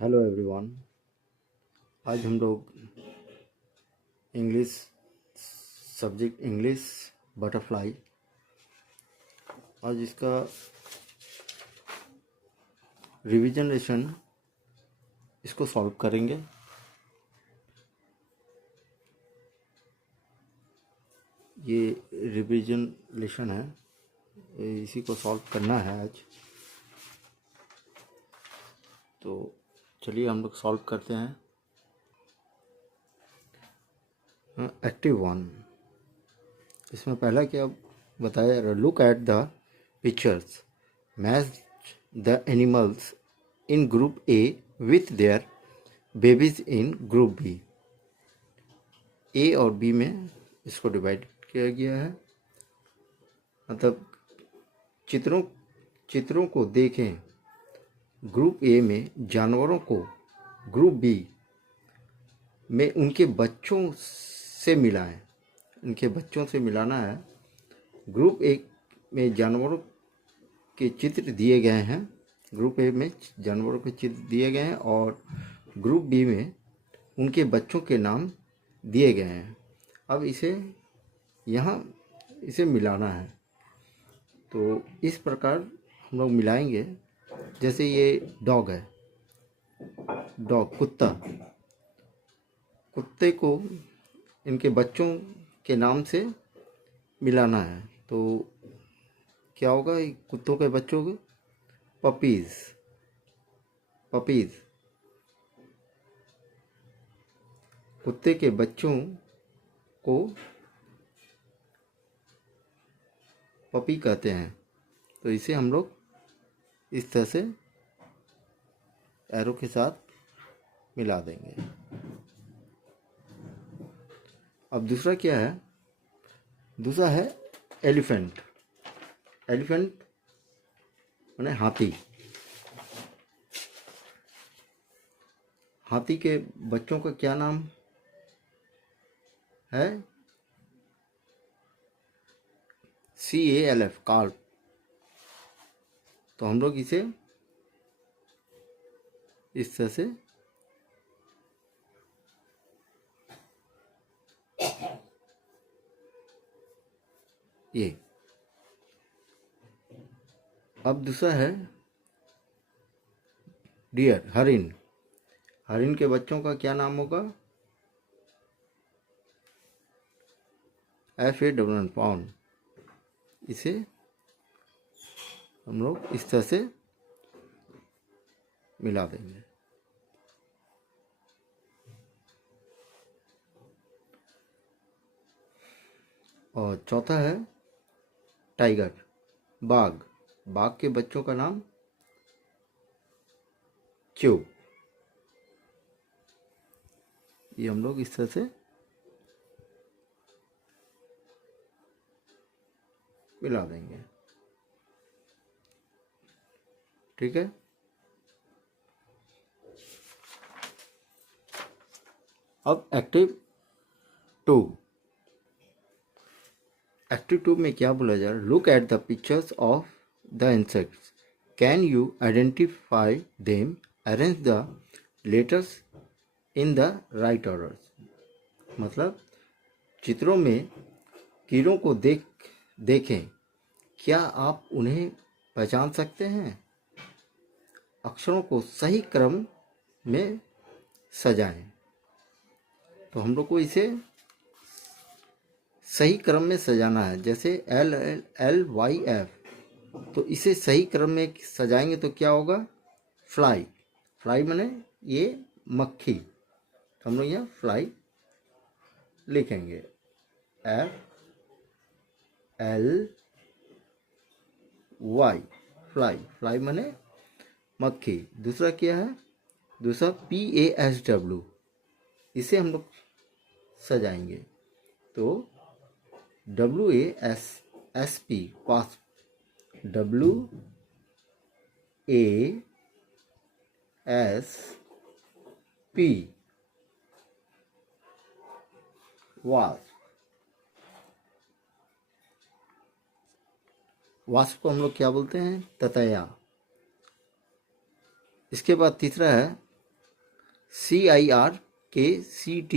Hello everyone. आज हम लोग इंग्लिश सब्जेक्ट इंग्लिश बटरफ्लाई, आज इसका रिवीजन लेसन इसको सॉल्व करेंगे। ये रिवीजन लेसन है, इसी को सॉल्व करना है आज। तो चलिए हम लोग सॉल्व करते हैं। एक्टिव 1, इसमें पहला क्या बताया, look at the pictures, match the animals in group A with their babies in group B. A और बी में इसको डिवाइड किया गया है, मतलब चित्रों को देखें। ग्रुप ए में जानवरों को, ग्रुप बी में उनके बच्चों से मिलाएं। उनके बच्चों से मिलाना है। ग्रुप ए में जानवरों के चित्र दिए गए हैं, ग्रुप ए में जानवरों के चित्र दिए गए हैं और ग्रुप बी में उनके बच्चों के नाम दिए गए हैं। अब इसे मिलाना है। तो इस प्रकार हम लोग मिलाएंगे। जैसे ये डॉग है, डॉग कुत्ते को इनके बच्चों के नाम से मिलाना है। तो क्या होगा, कुत्तों के बच्चों को पपीज़, कुत्ते के बच्चों को पपी कहते हैं। तो इसे हम लोग इस तरह से एरो के साथ मिला देंगे। अब दूसरा क्या है, दूसरा है एलिफेंट माने हाथी के बच्चों का क्या नाम है, CALF, कार्ल। तो हम लोग इसे इस तरह से ये। अब दूसरा है डियर, हरिन के बच्चों का क्या नाम होगा, FAWN, पाउंड। इसे हम लोग इस तरह से मिला देंगे। और चौथा है टाइगर, बाघ के बच्चों का नाम च्यू। ये हम लोग इस तरह से मिला देंगे। ठीक है। अब एक्टिव 2 में क्या बोला जा रहा है, look at the pictures of the insects, can you identify them, arrange the letters in the right order. मतलब चित्रों में कीड़ों को देखें, क्या आप उन्हें पहचान सकते हैं। अक्षरों को सही क्रम में सजाएं। तो हम लोग को इसे सही क्रम में सजाना है। जैसे LYF, तो इसे सही क्रम में सजाएंगे तो क्या होगा, फ्लाई माने ये मक्खी। तो हम लोग यहाँ फ्लाई लिखेंगे, FLY, फ्लाई माने मक्खी। दूसरा क्या है, दूसरा PASW, इसे हम लोग सजाएंगे। तो WASP, वास्प, WASP, वास्प को हम लोग क्या बोलते हैं, ततैया। इसके बाद तीसरा है CIRKCT।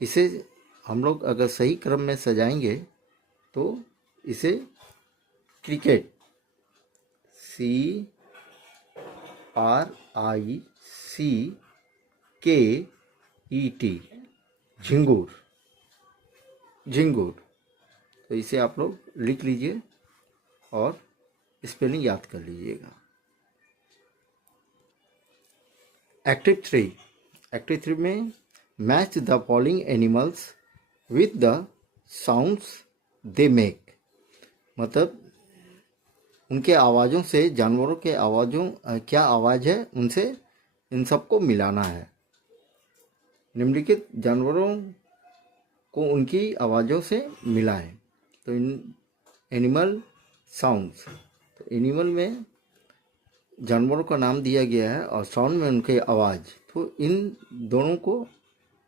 इसे हम लोग अगर सही क्रम में सजाएंगे तो इसे क्रिकेट, CRICKET, झिंगुर, झिंगुर। तो इसे आप लोग लिख लीजिए और स्पेलिंग याद कर लीजिएगा। एक्टिव 3 में match the following animals with the sounds they make. मतलब उनके आवाज़ों से, जानवरों के आवाज़ों क्या आवाज़ है उनसे इन सबको मिलाना है। निम्नलिखित जानवरों को उनकी आवाज़ों से मिलाएं। तो इन एनिमल साउंड्स, तो एनिमल में जानवरों का नाम दिया गया है और साउंड में उनकी आवाज़, तो इन दोनों को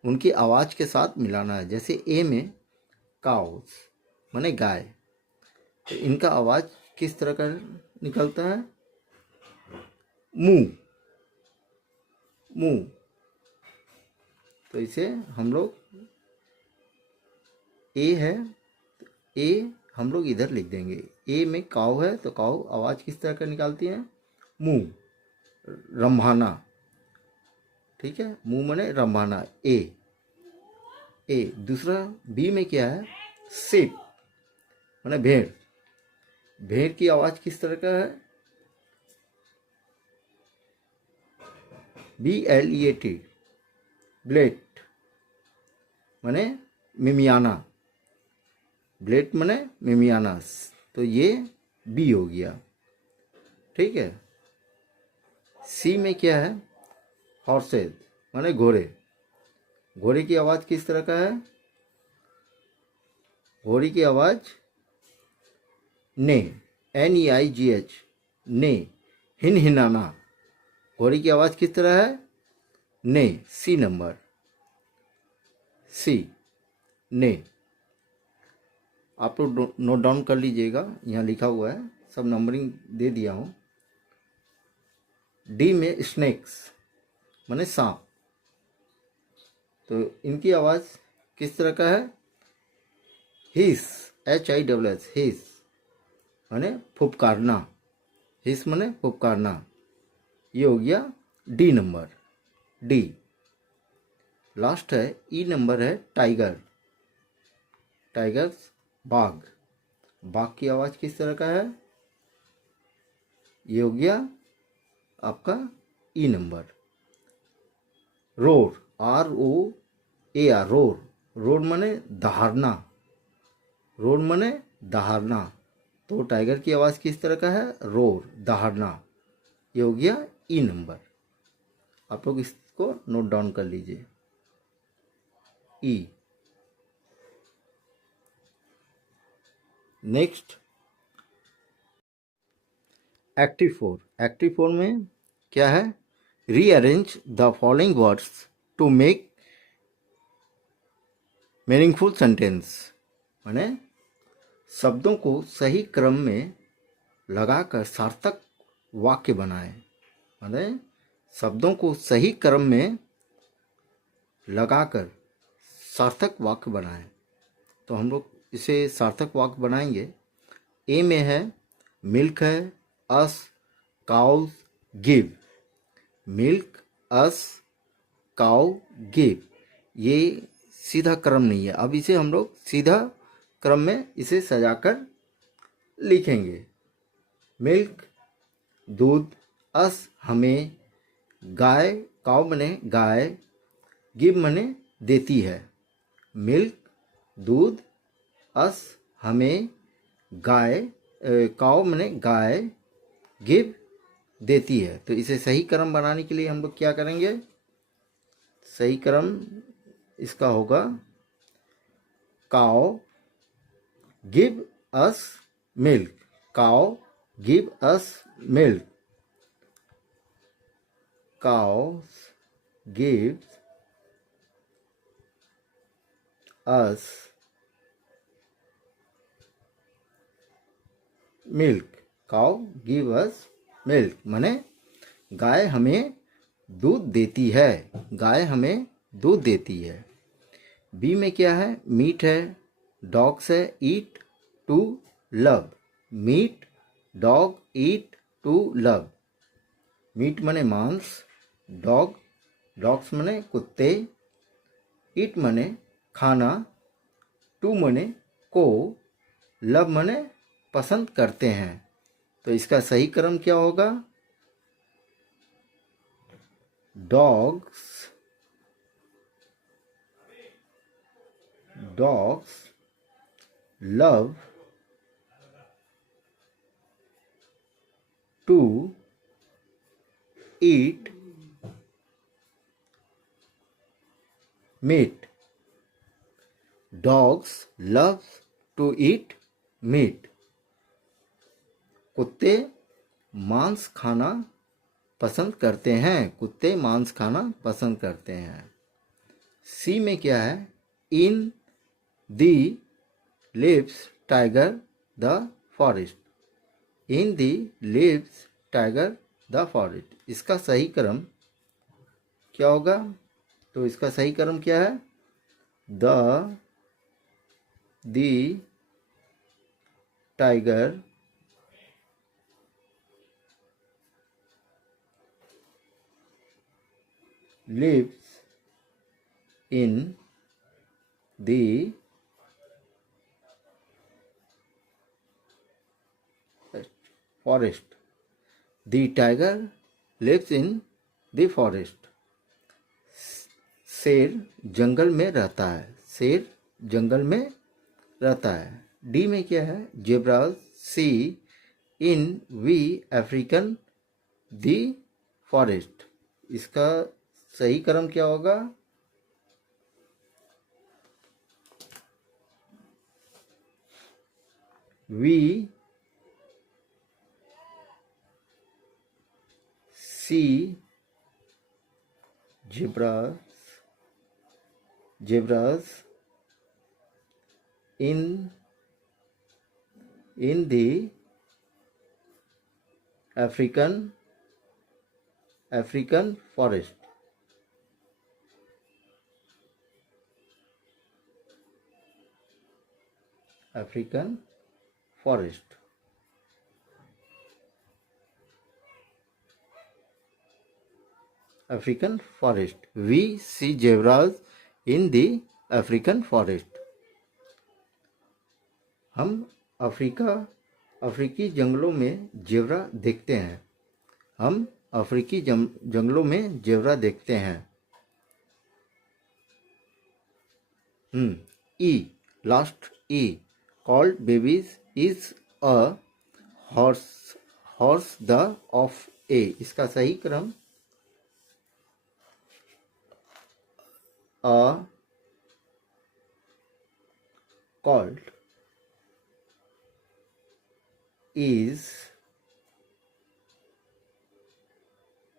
उनकी आवाज़ के साथ मिलाना है। जैसे ए में काउस माने गाय, तो इनका आवाज़ किस तरह का निकलता है? मू, मू। तो इसे हम लोग ए है, ए हम लोग इधर लिख देंगे। ए में काऊ है तो काऊ आवाज़ किस तरह का निकालती है? मुंह, रंभाना। ठीक है, मुंह मने रंभाना। ए दूसरा बी में क्या है? सिप माने भेड़। भेड़ की आवाज़ किस तरह का है? BLEAT, ब्लेट माने मिमियाना। ब्लेट माने मिमियाना। तो ये बी हो गया। ठीक है। सी में क्या है? हॉर्सेज माने घोड़े। घोड़े की आवाज़ किस तरह का है? घोड़ी की आवाज़ ने, NEIGH, ने। हिनहिनाना, घोड़ी की आवाज़ किस तरह है? ने, सी नंबर, सी, ने। आप लोग नोट डाउन कर लीजिएगा, यहाँ लिखा हुआ है, सब नंबरिंग दे दिया हूँ। डी में स्नेक्स माने सांप, तो इनकी आवाज़ किस तरह का है? हिस, HISS, हिस माने फुफकारना। हिस माने फुफकारना। ये हो गया डी नंबर, डी। लास्ट है ई नंबर है टाइगर। टाइगर्स, बाघ। बाघ की आवाज़ किस तरह का है? ये हो गया आपका E number. Roar, ROAR, roar. Roar माने दहाड़ना, रोर माने दहाड़ना। तो टाइगर की आवाज़ किस तरह का है? रोर, दहाड़ना। ये हो गया ई नंबर। आप लोग इसको नोट डाउन कर लीजिए। ई। नेक्स्ट एक्टिव 4 में क्या है? Rearrange the following words to make meaningful sentence. माने शब्दों को सही क्रम में लगाकर सार्थक वाक्य बनाएं। माने शब्दों को सही क्रम में लगाकर सार्थक वाक्य बनाएं। तो हम लोग इसे सार्थक वाक्य बनाएंगे। ए में है मिल्क है, अस, काउज, गिव। मिल्क, अस, काउ, गिव। ये सीधा क्रम नहीं है। अब इसे हम लोग सीधा क्रम में इसे सजाकर लिखेंगे। मिल्क, दूध, अस हमें, गाय, काउ मने गाय, गिव मने देती है। मिल्क, दूध, अस हमें, गाय, काउ मने गाय, गिव देती है। तो इसे सही क्रम बनाने के लिए हम लोग क्या करेंगे? सही क्रम इसका होगा cow give us milk, cow give us milk, cows gives us milk, cow give us milk माने गाय हमें दूध देती है, गाय हमें दूध देती है। बी में क्या है, मीट है, डॉग्स है, eat to love, meat dog eat to love. Meat मने मांस, डॉग्स मने कुत्ते, ईट मने खाना, टू मने को, लव मने पसंद करते हैं। तो इसका सही क्रम क्या होगा, dogs love to eat meat, dogs love to eat meat. कुत्ते मांस खाना पसंद करते हैं, कुत्ते मांस खाना पसंद करते हैं। सी में क्या है, in the lives tiger the forest, in the lives tiger the forest. इसका सही क्रम क्या होगा, तो इसका सही क्रम क्या है, दी tiger lives in the forest. The tiger lives in the forest. शेर जंगल में रहता है, शेर जंगल में रहता है। डी में क्या है, zebras see in we African the forest. इसका सही क्रम क्या होगा, we see zebras in the African forest. African forest. African forest, we see zebras in the African forest. हम अफ्रीकी जंगलों में जेब्रा देखते हैं, हम अफ्रीकी जंगलों में जेब्रा देखते हैं। E last E, called babies is a horse the of A. इसका सही क्रम called is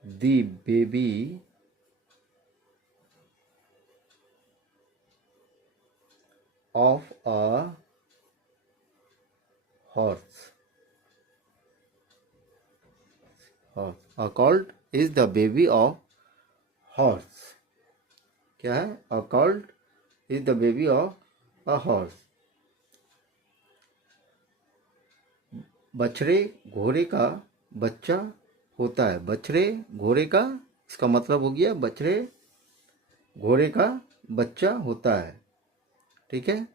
the baby of a horse. Called is the baby of horse. क्या है, a called is the baby of a horse. बछड़े घोड़े का बच्चा होता है, बछड़े घोड़े का, इसका मतलब हो गया बछड़े घोड़े का बच्चा होता है। ठीक है,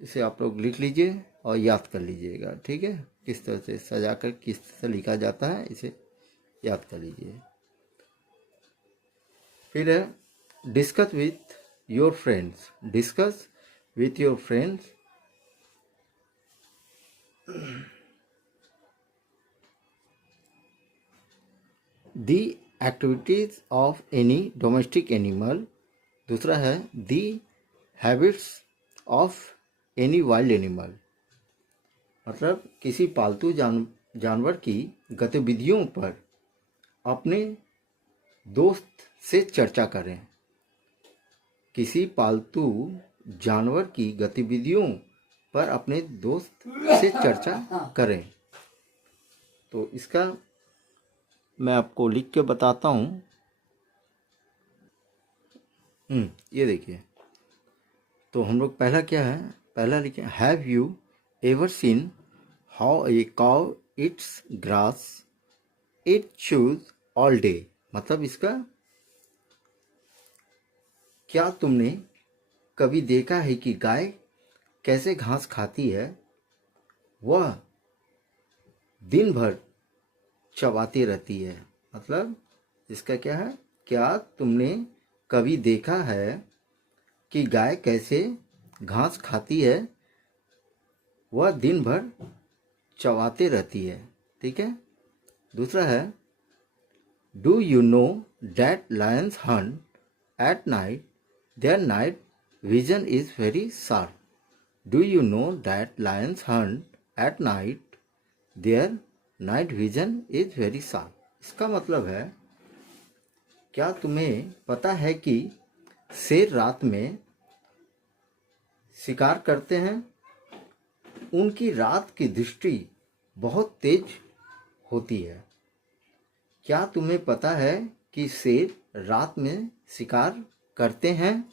इसे आप लोग लिख लीजिए और याद कर लीजिएगा। ठीक है, किस तरह से सजाकर किस तरह से लिखा जाता है, इसे याद कर लीजिए। फिर है discuss with your friends, discuss with your friends. The activities of any domestic animal. दूसरा है दी habits of any wild animal, मतलब किसी पालतू जानवर की गतिविधियों पर अपने दोस्त से चर्चा करें। किसी पालतू जानवर की गतिविधियों पर अपने दोस्त से चर्चा करें। तो इसका मैं आपको लिख के बताता हूँ। ये देखिए, तो हम लोग पहला क्या है, पहला लिखे have you ever seen how a cow it's grass, it choose all day. मतलब इसका, क्या तुमने कभी देखा है कि गाय कैसे घास खाती है, वह दिन भर चबाती रहती है। मतलब इसका क्या है, क्या तुमने कभी देखा है कि गाय कैसे घास खाती है, वह दिन भर चबाते रहती है। ठीक है। दूसरा है do you know that lions hunt at night, their night vision is very sharp. Do you know that lions hunt at night, their night vision is very sharp. इसका मतलब है, क्या तुम्हें पता है कि शेर रात में शिकार करते हैं, उनकी रात की दृष्टि बहुत तेज होती है। क्या तुम्हें पता है कि शेर रात में शिकार करते हैं,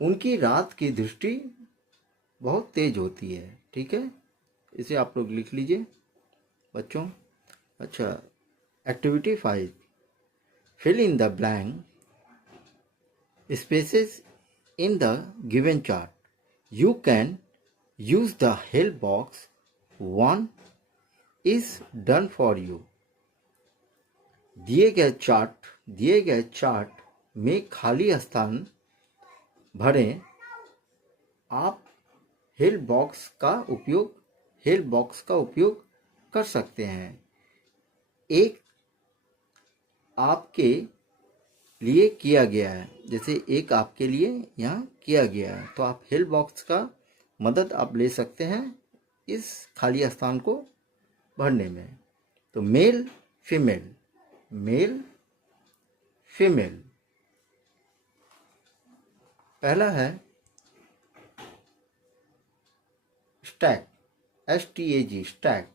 उनकी रात की दृष्टि बहुत तेज होती है। ठीक है, इसे आप लोग लिख लीजिए बच्चों। अच्छा, activity 5, fill in the blank spaces in the given chart. You can use the help box. One is done for you. दिए गए चार्ट में खाली स्थान भरें। आप हेल्प बॉक्स का उपयोग कर सकते हैं। एक आपके लिए किया गया है, जैसे एक आपके लिए यहाँ किया गया है, तो आप हेल्प बॉक्स का मदद आप ले सकते हैं इस खाली स्थान को भरने में। तो मेल फीमेल, मेल फीमेल। पहला है स्टैक, STAG, स्टैक।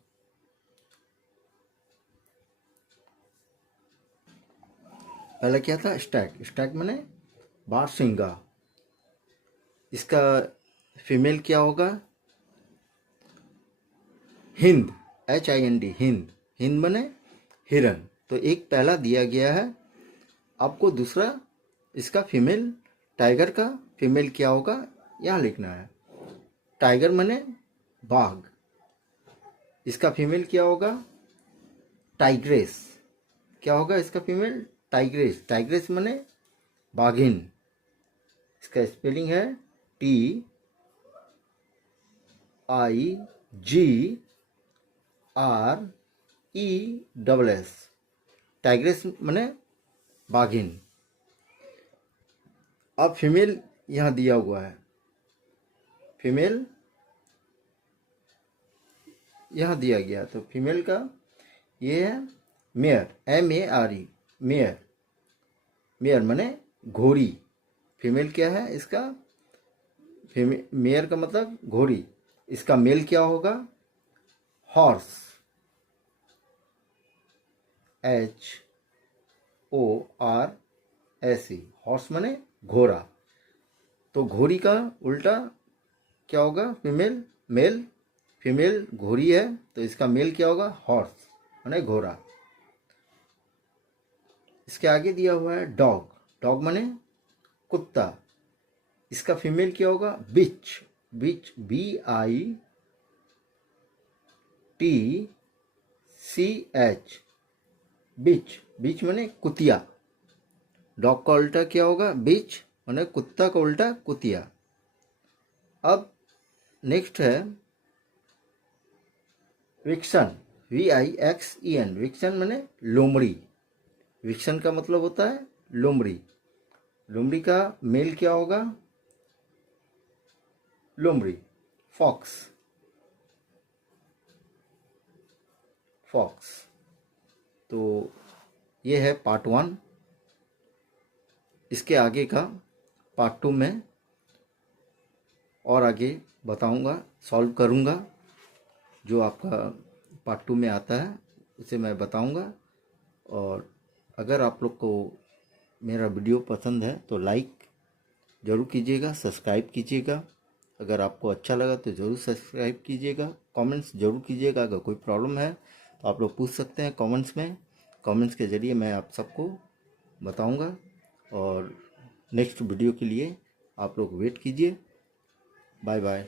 पहला क्या था, स्टैक। स्टैक माने बारहसिंगा। इसका फीमेल क्या होगा, हिंद, HIND, हिंद। हिंद माने हिरन। तो एक पहला दिया गया है, आपको दूसरा इसका फीमेल, टाइगर का फीमेल क्या होगा यहाँ लिखना है। टाइगर माने बाघ, इसका फीमेल क्या होगा, टाइग्रेस। क्या होगा इसका फीमेल, टाइग्रेस। टाइग्रेस माने बाघिन। इसका स्पेलिंग है TIGRES। टाइग्रेस माने बाघिन। अब फीमेल यहाँ दिया हुआ है, फीमेल यहाँ दिया गया, तो फीमेल का ये है मेयर, MARE, मेयर। मेयर माने घोड़ी। फीमेल क्या है इसका, मेयर का मतलब घोड़ी। इसका मेल क्या होगा, हॉर्स, HORSE, हॉर्स माने घोड़ा। तो घोड़ी का उल्टा क्या होगा, फीमेल, मेल। फीमेल घोड़ी है, तो इसका मेल क्या होगा, हॉर्स माने घोड़ा। इसके आगे दिया हुआ है डॉग। डॉग माने कुत्ता। इसका फीमेल क्या होगा, बिच। बिच, BITCH, बिच। बिच माने कुतिया। डॉग का उल्टा क्या होगा, बिच माने कुत्ता का उल्टा कुतिया। अब नेक्स्ट है विक्सन, VIXEN। विक्सन माने लोमड़ी। विक्सन का मतलब होता है लोमड़ी। लोमड़ी का मेल क्या होगा, लोमड़ी, फॉक्स, फॉक्स। तो ये है पार्ट 1। इसके आगे का पार्ट 2 में और आगे बताऊंगा, सॉल्व करूंगा। जो आपका पार्ट 2 में आता है उसे मैं बताऊंगा। और अगर आप लोग को मेरा वीडियो पसंद है तो लाइक ज़रूर कीजिएगा, सब्सक्राइब कीजिएगा। अगर आपको अच्छा लगा तो ज़रूर सब्सक्राइब कीजिएगा। कमेंट्स ज़रूर कीजिएगा, अगर कोई प्रॉब्लम है तो आप लोग पूछ सकते हैं कमेंट्स में। कमेंट्स के ज़रिए मैं आप सबको बताऊंगा। और नेक्स्ट वीडियो के लिए आप लोग वेट कीजिए। Bye bye.